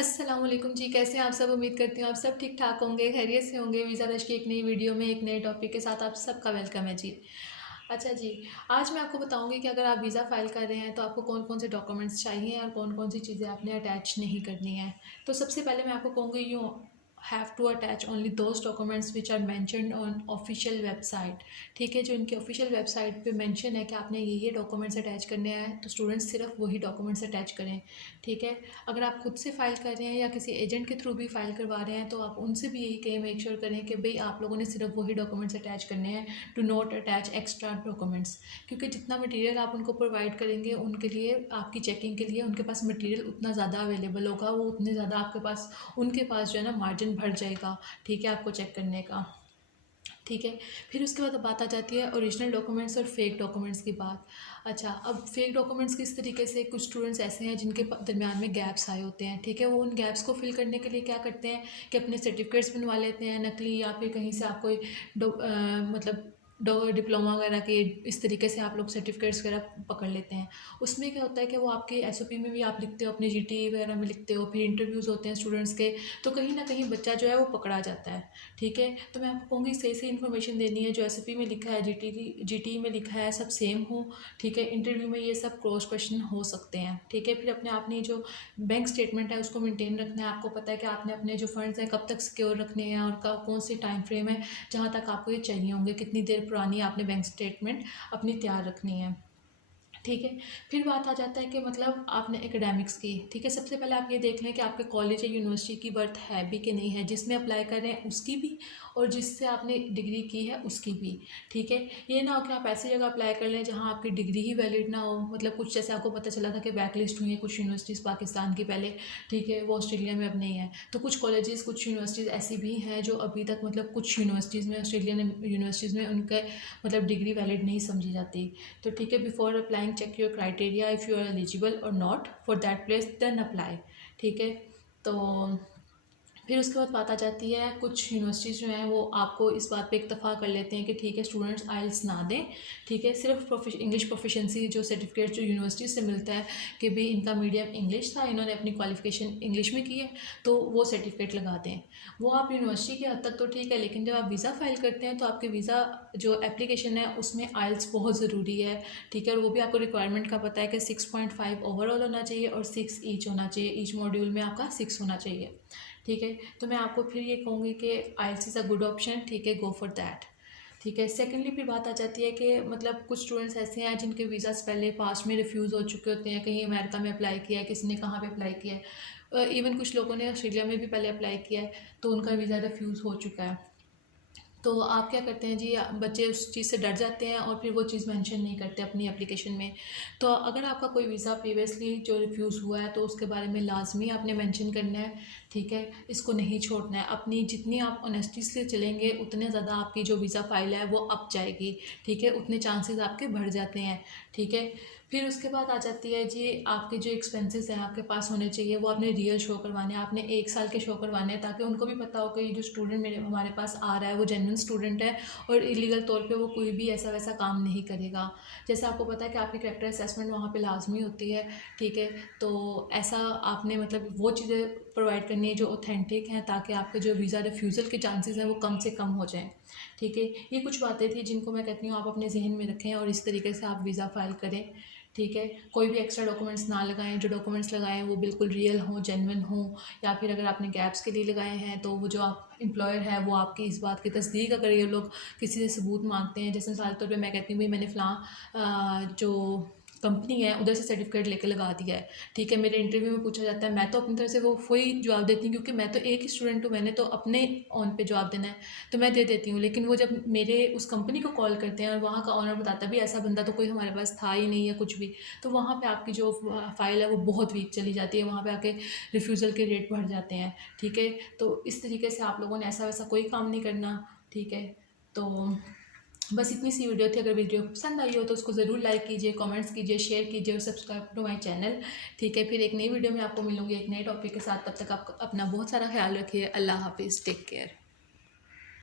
अस्सलाम वालेकुम जी, कैसे हैं आप सब? उम्मीद करती हूँ आप सब ठीक ठाक होंगे, खैरियत से होंगे। वीज़ा रश की एक नई वीडियो में एक नए टॉपिक के साथ आप सबका वेलकम है जी। अच्छा जी, आज मैं आपको बताऊंगी कि अगर आप वीज़ा फ़ाइल कर रहे हैं तो आपको कौन कौन से डॉक्यूमेंट्स चाहिए और कौन कौन सी चीज़ें आपने अटैच नहीं करनी है। तो सबसे पहले मैं आपको कहूँगी you have to attach only those documents which are mentioned on official website. ठीक है, जो इनकी ऑफिशियल वेबसाइट पे मेंशन है कि आपने ये डॉक्यूमेंट्स अटैच करने हैं, तो स्टूडेंट्स सिर्फ वही डॉक्यूमेंट्स अटैच करें। ठीक है, अगर आप खुद से फ़ाइल कर रहे हैं या किसी एजेंट के थ्रू भी फ़ाइल करवा रहे हैं तो आप उनसे भी यही कहें, मेक श्योर करें कि भाई आप लोगों ने सिर्फ वही डॉक्यूमेंट्स अटैच करने हैं, to not attach extra documents. क्योंकि जितना मटेरियल आप उनको प्रोवाइड करेंगे उनके लिए, आपकी चेकिंग के लिए उनके पास मटेरियल उतना ज़्यादा अवेलेबल होगा, वो उतने ज़्यादा आपके पास, उनके पास जो है ना मार्जिन बढ़ जाएगा। ठीक है, आपको चेक करने का। ठीक है, फिर उसके बाद अब बात आ जाती है ओरिजिनल डॉक्यूमेंट्स और फेक डॉक्यूमेंट्स की बात। अच्छा, अब फेक डॉक्यूमेंट्स किस तरीके से, कुछ स्टूडेंट्स ऐसे हैं जिनके दरमियान में गैप्स आए होते हैं। ठीक है, वो उन गैप्स को फिल करने के लिए क्या करते हैं कि अपने सर्टिफिकेट्स बनवा लेते हैं नकली, या फिर कहीं से आप कोई मतलब डिप्लोमा वगैरह के इस तरीके से आप लोग सर्टिफिकेट्स वगैरह पकड़ लेते हैं। उसमें क्या होता है कि वो आपके एसओपी में भी आप लिखते हो, अपने जीटी वगैरह में लिखते हो, फिर इंटरव्यूज़ होते हैं स्टूडेंट्स के, तो कहीं ना कहीं बच्चा जो है वो पकड़ा जाता है। ठीक है, तो मैं आपको कहूँगी सही से इन्फॉर्मेशन देनी है, जो एसओपी में लिखा है, जीटी में लिखा है, सब सेम हो। ठीक है, इंटरव्यू में ये सब क्रॉस क्वेश्चन हो सकते हैं। ठीक है, फिर अपने आपने जो बैंक स्टेटमेंट है उसको मेंटेन रखना है। आपको पता है कि आपने अपने जो फंड्स हैं कब तक सिक्योर रखने हैं और कौन सी टाइम फ्रेम है जहाँ तक आपको ये चाहिए होंगे, कितनी देर पुरानी आपने बैंक स्टेटमेंट अपनी तैयार रखनी है। ठीक है, फिर बात आ जाता है कि मतलब आपने एकेडमिक्स की। ठीक है, सबसे पहले आप ये देख लें कि आपके कॉलेज या यूनिवर्सिटी की वर्थ है भी कि नहीं है, जिसमें अप्लाई कर रहे हैं उसकी भी और जिससे आपने डिग्री की है उसकी भी। ठीक है, ये ना हो कि आप ऐसी जगह अप्लाई कर लें जहाँ आपकी डिग्री ही वैलिड ना हो। मतलब कुछ जैसे आपको पता चला था कि बैक लिस्ट हुई है कुछ यूनिवर्सिटीज़ पाकिस्तान की पहले, ठीक है, वो ऑस्ट्रेलिया में अब नहीं है। तो कुछ कॉलेजेस, कुछ यूनिवर्सिटीज़ ऐसी भी हैं जो अभी तक, मतलब कुछ यूनिवर्सिटीज़ में, ऑस्ट्रेलियन यूनिवर्सिटीज़ में उनके मतलब डिग्री वैलिड नहीं समझी जाती। तो ठीक है, before applying check your criteria, if you are eligible और not for that place then apply. ठीक है, तो फिर उसके बाद बात आ जाती है, कुछ यूनिवर्सिटीज़ जो हैं वो आपको इस बात पे इत्तफा कर लेते हैं कि ठीक है स्टूडेंट्स आइल्स ना दें। ठीक है, सिर्फ इंग्लिश प्रोफिशेंसी जो सर्टिफिकेट जो यूनिवर्सिटी से मिलता है कि भाई इनका मीडियम इंग्लिश था, इन्होंने अपनी क्वालिफिकेशन इंग्लिश में की है, तो वो सर्टिफिकेट लगा दें। वो आप यूनिवर्सिटी के हद तक तो ठीक है, लेकिन जब आप वीज़ा फाइल करते हैं तो आपके वीज़ा जो एप्लीकेशन है उसमें आइल्स बहुत ज़रूरी है। ठीक है, और वो भी आपको रिक्वायरमेंट का पता है कि 6.5 ओवरऑल होना चाहिए और 6 ईच होना चाहिए, ईच मॉड्यूल में आपका 6 होना चाहिए। ठीक है, तो मैं आपको फिर ये कहूँगी कि आइल्स इज़ अ गुड ऑप्शन। ठीक है, गो फॉर दैट। ठीक है, सेकेंडली फिर बात आ जाती है कि मतलब कुछ स्टूडेंट्स ऐसे हैं जिनके वीज़ाज़ पहले पास्ट में रिफ्यूज़ हो चुके होते हैं, कहीं अमेरिका में अप्लाई किया है, किसी ने कहाँ पे अप्लाई किया है, इवन कुछ लोगों ने ऑस्ट्रेलिया में भी पहले अप्लाई किया है, तो उनका वीज़ा रिफ्यूज़ हो चुका है। तो आप क्या करते हैं जी, बच्चे उस चीज़ से डर जाते हैं और फिर वो चीज़ मेंशन नहीं करते अपनी एप्लीकेशन में। तो अगर आपका कोई वीज़ा प्रीवियसली जो रिफ्यूज़ हुआ है तो उसके बारे में लाजमी आपने मेंशन करना है। ठीक है, इसको नहीं छोड़ना है। अपनी जितनी आप ऑनेस्टी से चलेंगे उतने ज़्यादा आपकी जो वीज़ा फाइल है वो अप जाएगी। ठीक है, उतने चांसेस आपके बढ़ जाते हैं। ठीक है, फिर उसके बाद आ जाती है जी, आपके जो एक्सपेंसेस हैं आपके पास होने चाहिए, वो आपने रियल शो करवाने हैं, आपने 1 साल के शो करवाने हैं, ताकि उनको भी पता हो कि ये जो स्टूडेंट मेरे हमारे पास आ रहा है वो जेन्युइन स्टूडेंट है और इलीगल तौर पे वो कोई भी ऐसा वैसा काम नहीं करेगा। जैसे आपको पता है कि आपकी कैरेक्टर असेसमेंट वहाँ पे लाजमी होती है। ठीक है, तो ऐसा आपने मतलब वो चीज़ें प्रोवाइड करनी है जो ऑथेंटिक हैं, ताकि आपके जो वीज़ा रिफ्यूज़ल के चांसेस हैं वो कम से कम हो जाएँ। ठीक है, ये कुछ बातें थी जिनको मैं कहती हूँ आप अपने जहन में रखें और इस तरीके से आप वीज़ा फाइल करें। ठीक है, कोई भी एक्स्ट्रा डॉक्यूमेंट्स ना लगाएं, जो डॉक्यूमेंट्स लगाएं वो बिल्कुल रियल हों, जेन्युइन हों, या फिर अगर आपने गैप्स के लिए लगाए हैं तो वो जो आप एम्प्लॉयर है वो आपकी इस बात की तस्दीक अगर ये लोग किसी से सबूत मांगते हैं, जैसे मिसाल के तौर पे मैं कहती हूँ भाई मैंने फ़लाँ जो कंपनी है उधर से सर्टिफिकेट लेके लगा दिया है। ठीक है, मेरे इंटरव्यू में पूछा जाता है, मैं तो अपनी तरफ से वो वही जवाब देती हूँ क्योंकि मैं तो एक ही स्टूडेंट हूँ, मैंने तो अपने ऑन पे जवाब देना है, तो मैं दे देती हूँ। लेकिन वो जब मेरे उस कंपनी को कॉल करते हैं और वहाँ का ऑनर बताता है भी ऐसा बंदा तो कोई हमारे पास था ही नहीं है कुछ भी, तो वहाँ पे आपकी जो फाइल है वो बहुत वीक चली जाती है, वहाँ पे आके रिफ्यूज़ल के रेट बढ़ जाते हैं। ठीक है, तो इस तरीके से आप लोगों ने ऐसा वैसा कोई काम नहीं करना। ठीक है, तो बस इतनी सी वीडियो थी। अगर वीडियो पसंद आई हो तो उसको ज़रूर लाइक कीजिए, कमेंट्स कीजिए, शेयर कीजिए और सब्सक्राइब टू माय चैनल। ठीक है, फिर एक नई वीडियो में आपको मिलूँगी एक नए टॉपिक के साथ। तब तक आप अपना बहुत सारा ख्याल रखिए। अल्लाह हाफिज़, टेक केयर।